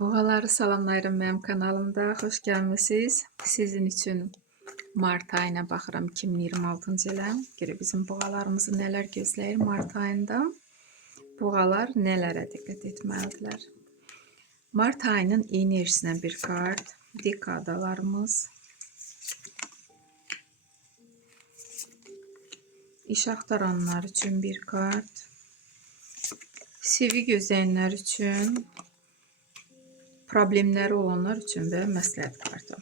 Boğaları salamlayıram mənim kanalımda. Xoş gəlmisiniz. Sizin üçün Mart ayına baxıram 2026-cı ilə. Görə bizim boğalarımızı nələr gözləyir Mart ayında? Boğalar nələrə diqqət etməlidirlər? Mart ayının enerjisinə bir kart. Dekadalarımız. İş axtaranlar üçün bir kart. Sevgi gözləyənlər üçün, problemləri olanlar üçün də məsləhət kartı.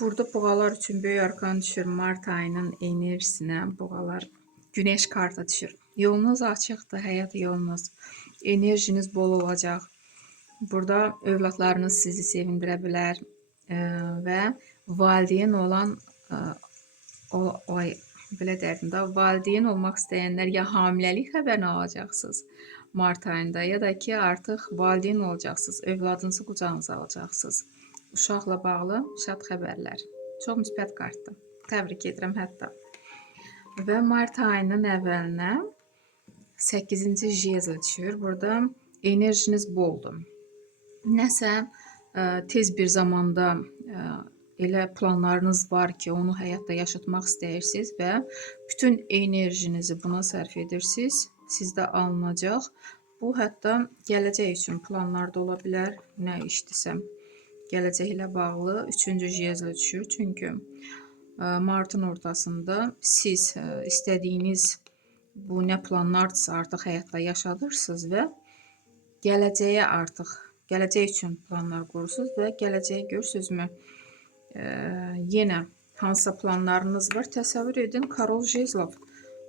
Burada boğalar üçün böyük arkan düşür. Mart ayının enerjisinə boğalar güneş kartı düşür. Yolunuz açıqdır, həyat yolunuz. Enerjiniz bol olacaq. Burada övladlarınız sizi sevindirə bilər və valideyn olan belə deyərdim də, valideyn olmaq istəyənlər ya hamiləlik xəbərini alacaqsınız Mart ayında, ya da ki artıq valideyn olacaqsınız, övladınızı qucağınıza alacaqsınız. Uşaqla bağlı şad xəbərlər. Çox müsbət kartdır. Təbrik edirəm hətta. Və Mart ayının əvvəlinə 8-ci jezl düşür. Burada enerjiniz boldur. Nəsə tez bir zamanda elə planlarınız var ki, onu həyatda yaşatmaq istəyirsiniz və bütün enerjinizi buna sərf edirsiniz. Sizdə alınacaq. Bu hətta gələcək üçün planlarda ola bilər. Nə işdirsə, gələcək ilə bağlı 3-cü jezl düşür. Çünki martın ortasında siz istədiyiniz bu nə planlardırsa artıq həyatda yaşadırsınız və gələcəyə artıq, gələcək üçün planlar qurursunuz və gələcəyə görürsünüzmü? Yenə hansısa planlarınız var. Təsəvvür edin, Karol Jezlov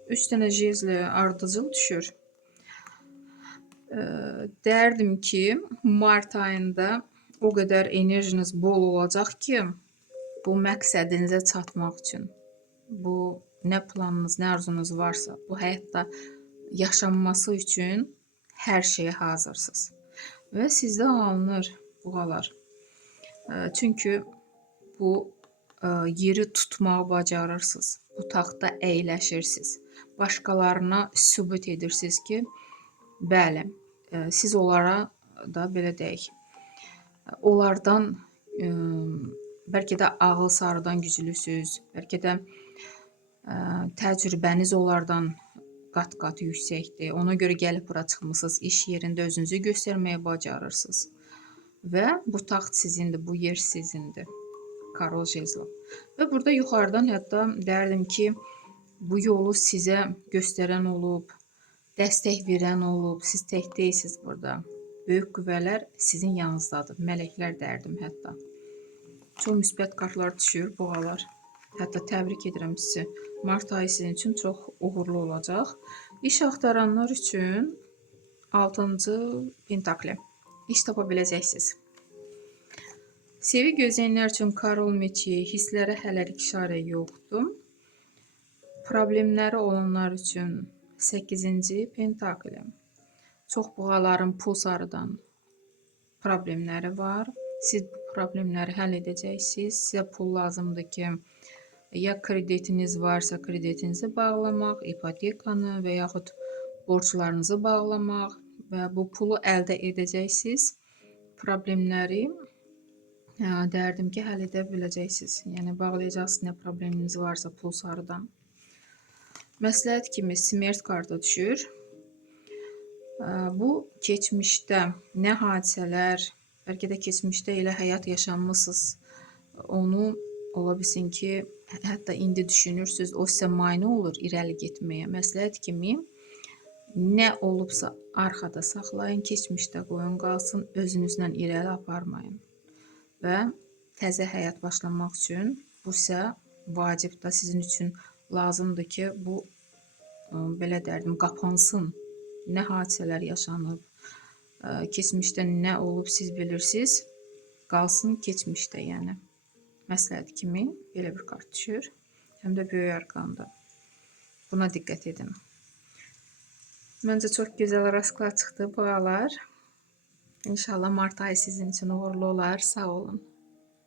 3 dənə jezli ardıcıl düşür. Derdim ki, Mart ayında o qədər enerjiniz bol olacaq ki, bu məqsədinizə çatmaq üçün, bu nə planınız, nə arzunuz varsa, bu həyatda yaşanması üçün hər şeyə hazırsınız. Və sizdə alınır boğalar. Çünki bu yeri tutmağı bacarırsınız. Bu taxtda əyləşirsiniz. Başqalarına sübut edirsiniz ki, bəli, siz onlara da belə deyək, onlardan bəlkə də ağıl sarıdan güclüsünüz, bəlkə də təcrübəniz onlardan qat-qat yüksəkdir. Ona görə gəlib bura çıxmısınız, iş yerində özünüzü göstərməyə bacarırsınız. Və bu taxt sizindir, bu yer sizindir. Karol Jezlov. Və burada yuxarıdan hətta derdim ki, bu yolu sizə göstərən olub, dəstək verən olub, siz tək deyilsiniz burada. Böyük qüvvələr sizin yanınızdadır, mələklər derdim hətta. Çox müsbət kartlar düşür, boğalar. Hətta təbrik edirəm sizi. Mart ayı sizin üçün çox uğurlu olacaq. İş axtaranlar üçün 6-cı pentakli. İş tapa biləcəksiniz. Sevgi gözləyənlər üçün Karol Meçi, hisslərə hələlik işarə yoxdur. Problemləri olanlar üçün 8-ci pentakli. Çox boğaların pul sarıdan problemləri var. Siz bu problemləri həll edəcəksiniz. Sizə pul lazımdır ki, ya kreditiniz varsa kreditinizi bağlamaq, ipotekanı və yaxud borclarınızı bağlamaq və bu pulu əldə edəcəksiniz. Problemləri derdim ki, həll edə biləcəksiniz. Yəni, bağlayacaqsınız nə probleminiz varsa pul sarıdan. Məsləhət kimi smert kartı düşür. Bu, keçmişdə nə hadisələr, bəlkə də keçmişdə elə həyat yaşanmışsınız, onu ola bilsin ki, hətta indi düşünürsünüz, o sizə mane olur irəli getməyə. Məsləhət kimi, nə olubsa arxada saxlayın, keçmişdə qoyun qalsın, özünüzlə irəli aparmayın. Və təzə həyat başlamaq üçün bu sizə vacibdir, sizin üçün lazımdır ki, bu belə derdim qapansın. Nə hadisələr yaşanıb, keçmişdə nə olub siz bilirsiniz, qalsın keçmişdə yəni. Məsləhət kimi belə bir kart düşür, həm də böyük arqanda. Buna diqqət edin. Məncə çox gözəl rasklad çıxdı boğalar. İnşallah Mart ayı sizin üçün uğurlu olar. Sağ olun.